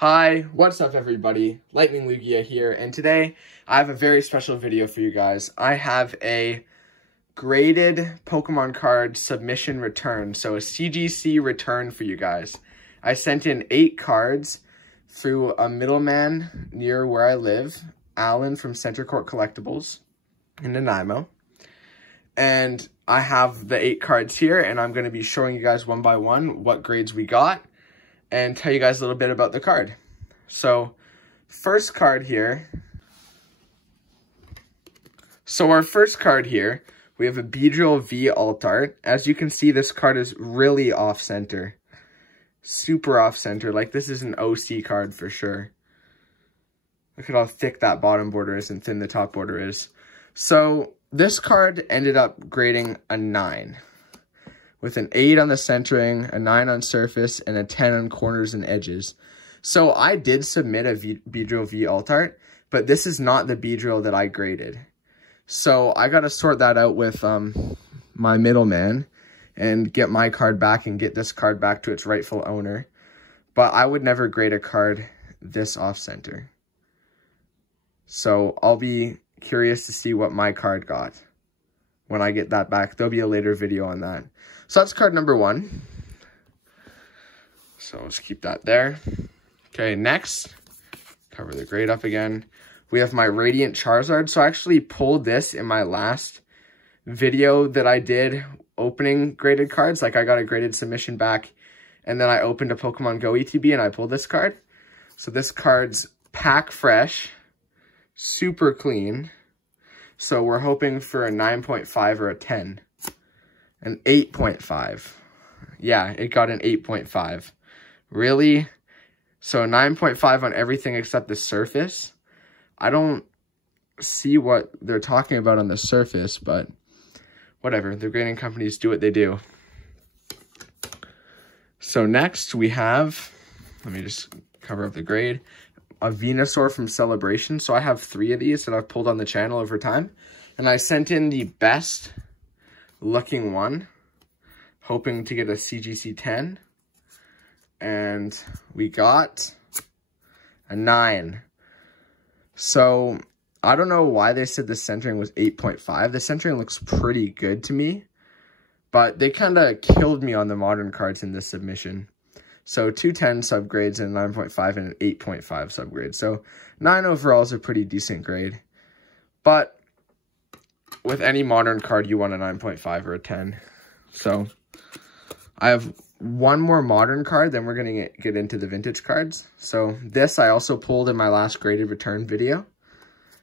Hi, what's up everybody? Lightning Lugia here, and today I have a very special video for you guys. I have a graded Pokemon card submission return, so a CGC return for you guys. I sent in 8 cards through a middleman near where I live, Alan from Center Court Collectibles in Nanaimo. And I have the 8 cards here, and I'm going to be showing you guys one by one what grades we got and tell you guys a little bit about the card. So, first card here. So our first card here, we have a Beedrill V Alt Art. As you can see, this card is really off-center. Super off-center. Like, this is an OC card for sure. Look at how thick that bottom border is and thin the top border is. So, this card ended up grading a 9. With an 8 on the centering, a 9 on surface, and a 10 on corners and edges. So I did submit a Beedrill V Alt Art, but this is not the Beedrill that I graded. So I got to sort that out with my middleman and get my card back and get this card back to its rightful owner. But I would never grade a card this off-center. So I'll be curious to see what my card got when I get that back. There'll be a later video on that. So that's card number 1. So let's keep that there. Okay, next, cover the grade up again. We have my Radiant Charizard. So I actually pulled this in my last video that I did opening graded cards. Like, I got a graded submission back, and then I opened a Pokemon Go ETB and I pulled this card. So this card's pack fresh, super clean. So we're hoping for a 9.5 or a 10. An 8.5. Yeah, it got an 8.5. Really? So 9.5 on everything except the surface. I don't see what they're talking about on the surface, but whatever. The grading companies do what they do. So next we have, let me just cover up the grade, a Venusaur from Celebration. So I have 3 of these that I've pulled on the channel over time. And I sent in the best looking one, hoping to get a CGC 10. And we got a 9. So I don't know why they said the centering was 8.5. The centering looks pretty good to me, but they kind of killed me on the modern cards in this submission. So 2 10 subgrades and a 9.5 and an 8.5 subgrade. So 9 overall is a pretty decent grade. But with any modern card, you want a 9.5 or a 10. So I have one more modern card, then we're going to get into the vintage cards. So this I also pulled in my last graded return video.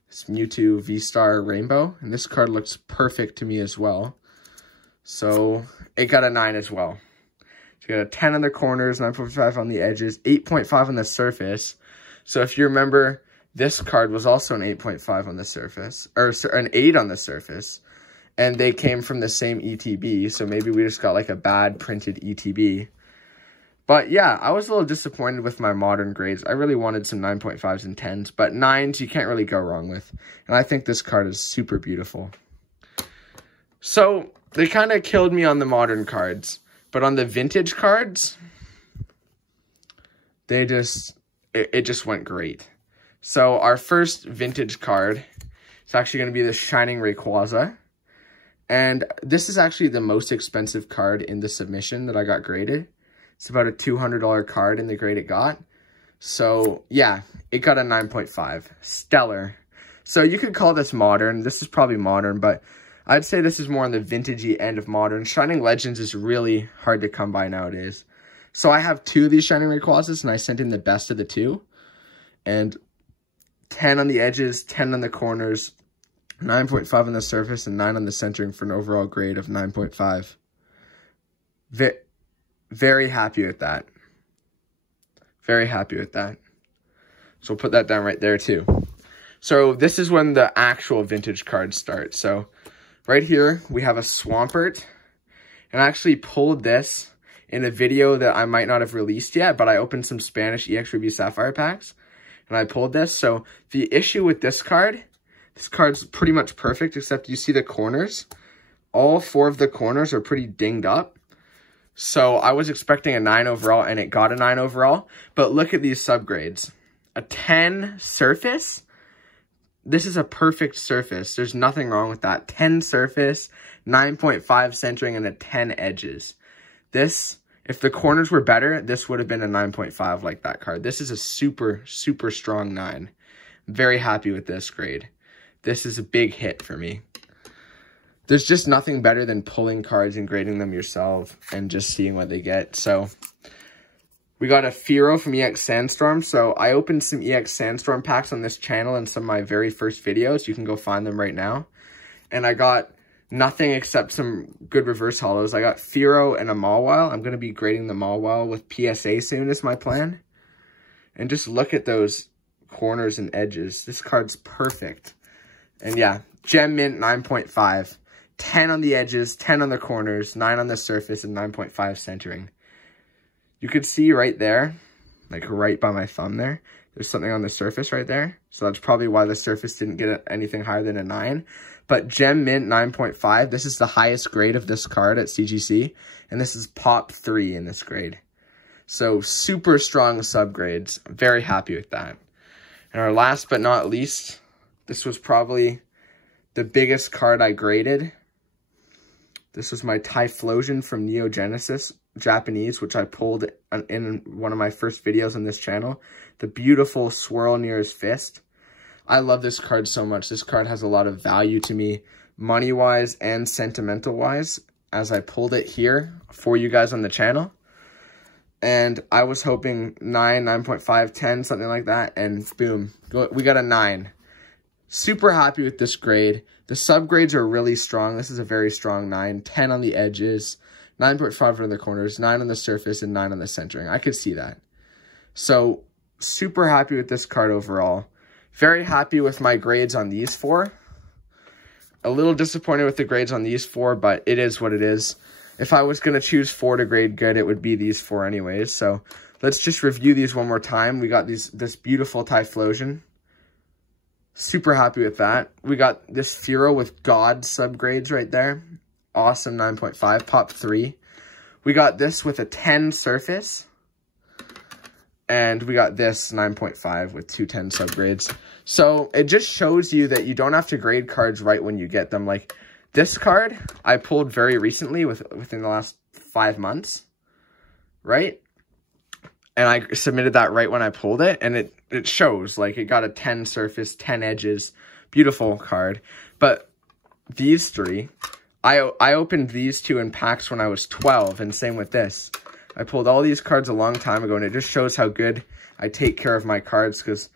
It's Mewtwo V-Star Rainbow, and this card looks perfect to me as well. So it got a 9 as well. So you got a 10 on the corners, 9.5 on the edges, 8.5 on the surface. So if you remember, this card was also an 8.5 on the surface, or an 8 on the surface. And they came from the same ETB, so maybe we just got like a bad printed ETB. But yeah, I was a little disappointed with my modern grades. I really wanted some 9.5s and 10s, but 9s you can't really go wrong with. And I think this card is super beautiful. So they kind of killed me on the modern cards, but on the vintage cards, it just went great. So our first vintage card is actually going to be the Shining Rayquaza. And this is actually the most expensive card in the submission that I got graded. It's about a $200 card in the grade it got. So, yeah, it got a 9.5. Stellar. So you could call this modern. This is probably modern, but I'd say this is more on the vintagey end of modern. Shining Legends is really hard to come by nowadays. So I have 2 of these Shining Rayquazas, and I sent in the best of the 2. And 10 on the edges, 10 on the corners, 9.5 on the surface, and 9 on the centering for an overall grade of 9.5. Very happy with that. Very happy with that. So we'll put that down right there too. So this is when the actual vintage cards start. So right here, we have a Swampert. And I actually pulled this in a video that I might not have released yet, but I opened some Spanish EX Ruby Sapphire packs. And I pulled this. So the issue with this card's pretty much perfect, except you see the corners. All 4 of the corners are pretty dinged up. So I was expecting a 9 overall, and it got a 9 overall. But look at these subgrades. A 10 surface. This is a perfect surface. There's nothing wrong with that. 10 surface, 9.5 centering, and a 10 edges. This, if the corners were better, this would have been a 9.5 like that card. This is a super, super strong 9. Very happy with this grade. This is a big hit for me. There's just nothing better than pulling cards and grading them yourself and just seeing what they get. So we got a Firo from EX Sandstorm. So I opened some EX Sandstorm packs on this channel in some of my very first videos. You can go find them right now. And I got nothing except some good reverse holos. I got Firo and a Mawile. I'm going to be grading the Mawile with PSA soon is my plan. And just look at those corners and edges. This card's perfect. And yeah, Gem Mint 9.5. 10 on the edges, 10 on the corners, 9 on the surface, and 9.5 centering. You could see right there, like right by my thumb there, there's something on the surface right there. So that's probably why the surface didn't get anything higher than a 9. But Gem Mint 9.5, this is the highest grade of this card at CGC. And this is Pop 3 in this grade. So super strong subgrades. I'm very happy with that. And our last but not least, this was probably the biggest card I graded. This was my Typhlosion from Neo Japanese, which I pulled in one of my first videos on this channel. The beautiful swirl near his fist. I love this card so much. This card has a lot of value to me, money-wise and sentimental-wise, as I pulled it here for you guys on the channel. And I was hoping 9, 9.5, 10, something like that, and boom, we got a 9. Super happy with this grade. The subgrades are really strong. This is a very strong 9. 10 on the edges, 9.5 on the corners, 9 on the surface, and 9 on the centering. I could see that. So, super happy with this card overall. Very happy with my grades on these 4. A little disappointed with the grades on these 4, but it is what it is. If I was going to choose 4 to grade good, it would be these 4 anyways. So, let's just review these one more time. We got this beautiful Typhlosion. Super happy with that. We got this Firo with God subgrades right there. Awesome 9.5, Pop 3. We got this with a 10 surface. And we got this 9.5 with 210 subgrades. So it just shows you that you don't have to grade cards right when you get them. Like this card, I pulled very recently within the last 5 months. Right? And I submitted that right when I pulled it, and it shows, like, it got a 10 surface, 10 edges, beautiful card. But these 3, I opened these 2 in packs when I was 12, and same with this. I pulled all these cards a long time ago, and it just shows how good I take care of my cards, because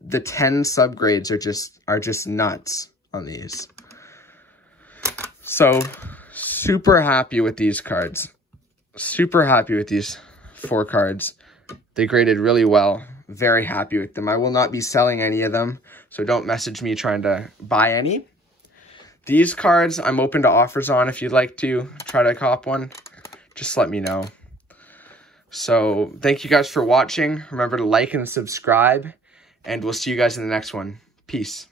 the 10 subgrades are just nuts on these. So, super happy with these cards. Super happy with these 4 cards. They graded really well. Very happy with them. I will not be selling any of them, so don't message me trying to buy any. These cards, I'm open to offers on. If you'd like to try to cop one, just let me know. So, thank you guys for watching. Remember to like and subscribe, and we'll see you guys in the next one. Peace.